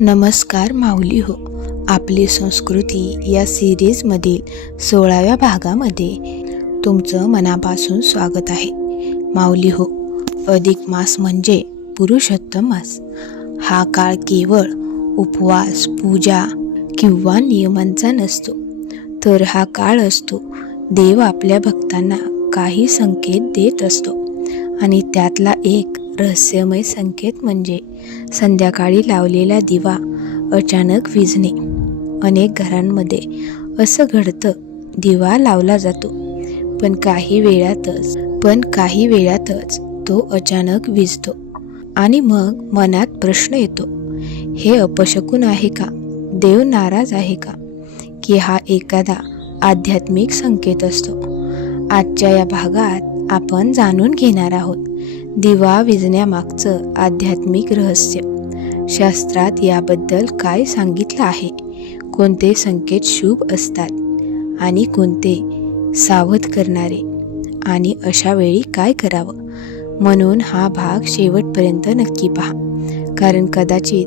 नमस्कार माऊली हो. आपली संस्कृती या सिरीजमधील 16व्या भागामध्ये तुमचं मनापासून स्वागत आहे. माऊली हो, अधिक मास म्हणजे पुरुषोत्तम मास. हा काळ केवळ उपवास, पूजा किंवा नियमांचा नसतो, तर हा काळ असतो देव आपल्या भक्तांना काही संकेत देत असतो. आणि त्यातला एक रहस्यमय संकेत म्हणजे संध्याकाळी लावलेला दिवा अचानक विझणे. अनेक घरांमध्ये असं घडतं, दिवा लावला जातो पण काही वेळातच तो अचानक विझतो. आणि मग मनात प्रश्न येतो, हे अपशकुन आहे का? देव नाराज आहे का? की हा एखादा आध्यात्मिक संकेत असतो? आजच्या या भागात आपण जाणून घेणार आहोत दिवा विझण्यामागचं आध्यात्मिक रहस्य. शास्त्रात याबद्दल काय सांगितलं आहे, कोणते संकेत शुभ असतात आणि कोणते सावध करणारे, आणि अशा वेळी काय करावं. म्हणून हा भाग शेवटपर्यंत नक्की पहा, कारण कदाचित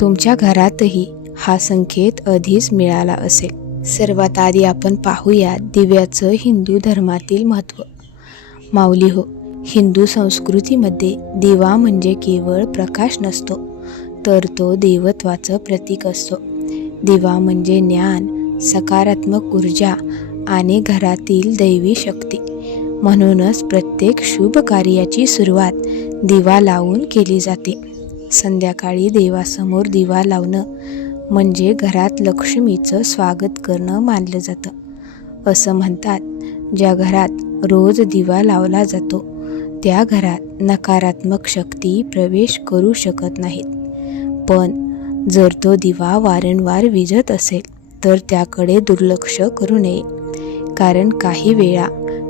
तुमच्या घरातही हा संकेत आधीच मिळाला असेल. सर्वात आधी आपण पाहूया दिव्याचं हिंदू धर्मातील महत्त्व. माऊली हो, हिंदू संस्कृतीमध्ये दिवा म्हणजे केवळ प्रकाश नसतो, तर तो देवत्वाचं प्रतीक असतो. दिवा म्हणजे ज्ञान, सकारात्मक ऊर्जा आणि घरातील दैवी शक्ती. म्हणूनच प्रत्येक शुभ कार्याची सुरुवात दिवा लावून केली जाते. संध्याकाळी देवासमोर दिवा लावणं म्हणजे घरात लक्ष्मीचं स्वागत करणं मानलं जातं. असं म्हणतात, ज्या घरात रोज दिवा लावला जातो त्या घरात नकारात्मक शक्ती प्रवेश करू शकत नाहीत. पण जर तो दिवा वारंवार विझत असेल तर त्याकडे दुर्लक्ष करू नये, कारण काही वेळा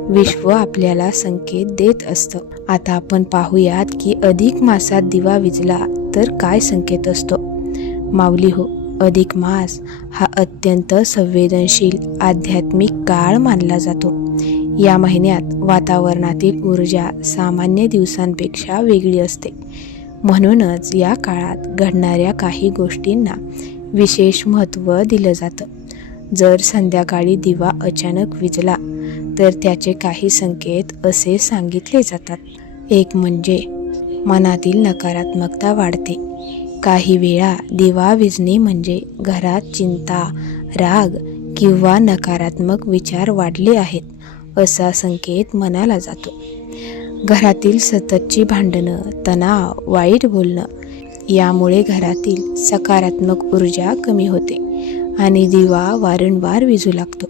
विश्व आपल्याला संकेत देत असतं. आता आपण पाहूयात की अधिक मासात दिवा विझला तर काय संकेत असतो. माऊली हो, अधिक मास हा अत्यंत संवेदनशील आध्यात्मिक काळ मानला जातो. या महिन्यात वातावरणातील ऊर्जा सामान्य दिवसांपेक्षा वेगळी असते. म्हणूनच या काळात घडणाऱ्या काही गोष्टींना विशेष महत्त्व दिलं जातं. जर संध्याकाळी दिवा अचानक विझला तर त्याचे काही संकेत असे सांगितले जातात. एक म्हणजे मनातील नकारात्मकता वाढते. काही वेळा दिवा विझणे म्हणजे घरात चिंता, राग किंवा नकारात्मक विचार वाढले आहेत असा संकेत मनाला जातो. घरातील सततची भांडणं, तणाव, वाईट बोलणं यामुळे घरातील सकारात्मक ऊर्जा कमी होते आणि दिवा वारंवार विझू लागतो.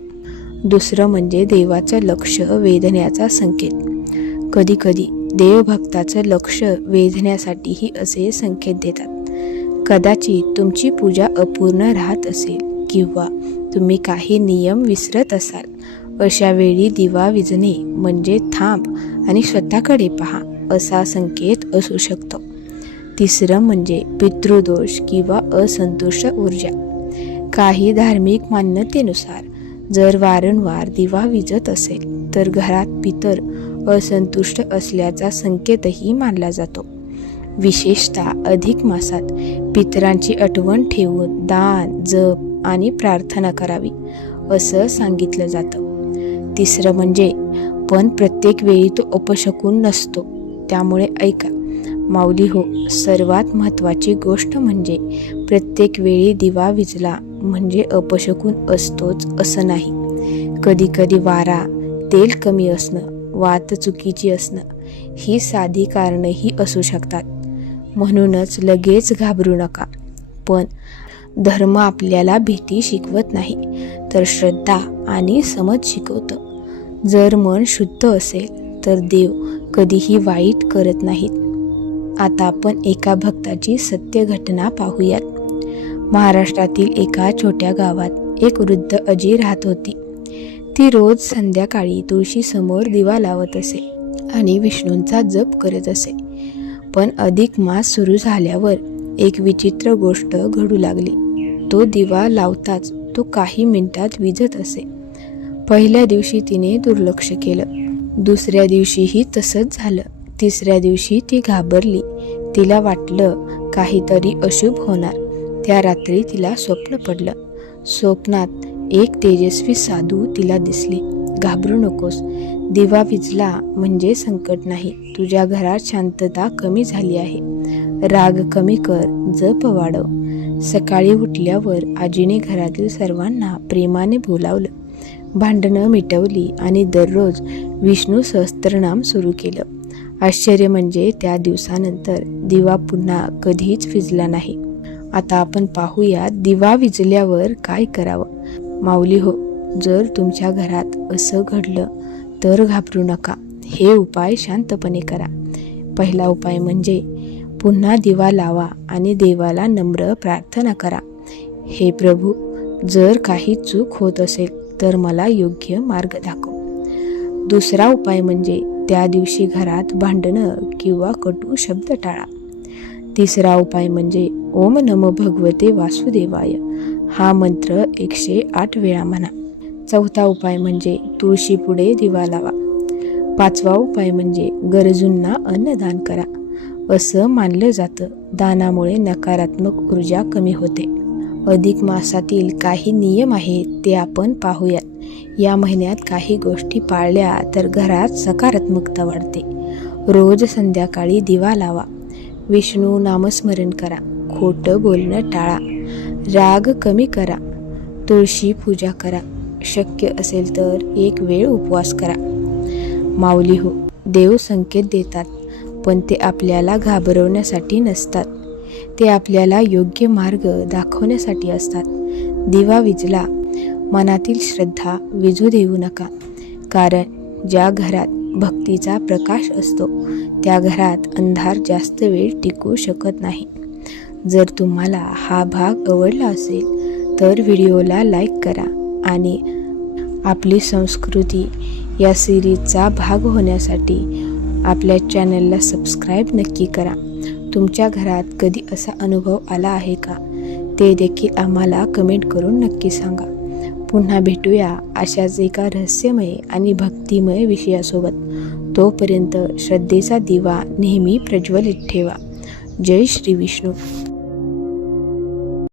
दुसरं म्हणजे देवाचं लक्ष वेधण्याचा संकेत. कधीकधी देवभक्ताचं लक्ष वेधण्यासाठीही असे संकेत देतात. कदाचित तुमची पूजा अपूर्ण राहत असेल किंवा तुम्ही काही नियम विसरत असाल. अशा वेळी दिवा विझणे म्हणजे थांब आणि स्वतःकडे पहा असा संकेत असू शकतो. तिसरं म्हणजे पितृदोष किंवा असंतुष्ट ऊर्जा. काही धार्मिक मान्यतेनुसार जर वारंवार दिवा विझत असेल तर घरात पितर असंतुष्ट असल्याचा संकेतही मानला जातो. विशेषतः अधिक मासात पितरांची आठवण ठेवून दान, जप आणि प्रार्थना करावी असं सांगितलं जातं. तिसरं म्हणजे पण प्रत्येक वेळी तो अपशकुन नसतो, त्यामुळे ऐका. माऊली हो, सर्वात महत्त्वाची गोष्ट म्हणजे प्रत्येक वेळी दिवा विझला म्हणजे अपशकुन असतोच असं नाही. कधीकधी वारा, तेल कमी असणं, वात चुकीची असणं ही साधी कारणंही असू शकतात. म्हणूनच लगेच घाबरू नका. पण धर्म आपल्याला भीती शिकवत नाही, तर श्रद्धा आणि समज शिकवतं. जर मन शुद्ध असेल तर देव कधीही वाईट करत नाहीत. आता आपण एका भक्ताची सत्य घटना पाहूयात. महाराष्ट्रातील एका छोट्या गावात एक वृद्ध आजी राहत होती. ती रोज संध्याकाळी तुळशीसमोर दिवा लावत असे आणि विष्णूंचा जप करत असे. पण अधिक मास सुरू झाल्यावर एक विचित्र गोष्ट घडू लागली. तो दिवा लावताच तो काही मिनिटात विझत असे. पहिल्या दिवशी तिने दुर्लक्ष केलं, दुसऱ्या दिवशीही तसंच झालं. तिसऱ्या दिवशी ती घाबरली. तिला वाटलं काहीतरी अशुभ होणार. त्या रात्री तिला स्वप्न पडलं. स्वप्नात एक तेजस्वी साधू तिला दिसले. घाबरू नकोस, दिवा विझला म्हणजे संकट नाही. तुझ्या घरात शांतता कमी झाली आहे. राग कमी कर, जप वाढव. सकाळी उठल्यावर आजीने घरातील सर्वांना प्रेमाने बोलावलं, भांडणं मिटवली आणि दररोज विष्णू सहस्त्रनाम सुरू केलं. आश्चर्य म्हणजे त्या दिवसानंतर दिवा पुन्हा कधीच विझला नाही. आता आपण पाहूया दिवा विझल्यावर काय करावं. माऊली हो, जर तुमच्या घरात असं घडलं तर घाबरू नका. हे उपाय शांतपणे करा. पहिला उपाय म्हणजे पुन्हा दिवा लावा आणि देवाला नम्र प्रार्थना करा. हे प्रभू, जर काही चूक होत असेल तर मला योग्य मार्ग दाखव. दुसरा उपाय म्हणजे त्या दिवशी घरात भांडणं किंवा कटू शब्द टाळा. तिसरा उपाय म्हणजे ओम नमो भगवते वासुदेवाय हा मंत्र 108 वेळा म्हणा. चौथा उपाय म्हणजे तुळशीपुढे दिवा लावा. पाचवा उपाय म्हणजे गरजूंना अन्नदान करा. असं मानलं जातं, दानामुळे नकारात्मक ऊर्जा कमी होते. अधिक मासातील काही नियम आहेत ते आपण पाहूयात. या महिन्यात काही गोष्टी पाळल्या तर घरात सकारात्मकता वाढते. रोज संध्याकाळी दिवा लावा. विष्णू नामस्मरण करा. खोटं बोलणं टाळा. राग कमी करा. तुळशी पूजा करा. शक्य असेल तर एक वेळ उपवास करा. माऊली हो, देव संकेत देतात, पण ते आपल्याला घाबरवण्यासाठी नसतात. ते आपल्याला योग्य मार्ग दाखवण्यासाठी असतात. दिवा विझला, मनातील श्रद्धा विझू देऊ नका. कारण ज्या घरात भक्तीचा प्रकाश असतो त्या घरात अंधार जास्त वेळ टिकू शकत नाही. जर तुम्हाला हा भाग आवडला असेल तर व्हिडिओला लाईक करा आणि आपली संस्कृती या सिरीजचा भाग होण्यासाठी आपल्या चॅनलला सबस्क्राईब नक्की करा. तुमच्या घरात कधी असा अनुभव आला आहे का, ते देखील आम्हाला कमेंट करून नक्की सांगा. पुन्हा भेटूया अशाच एका रहस्यमय आणि भक्तिमय विषयासोबत. तोपर्यंत श्रद्धेचा दिवा नेहमी प्रज्वलित ठेवा. जय श्री विष्णू.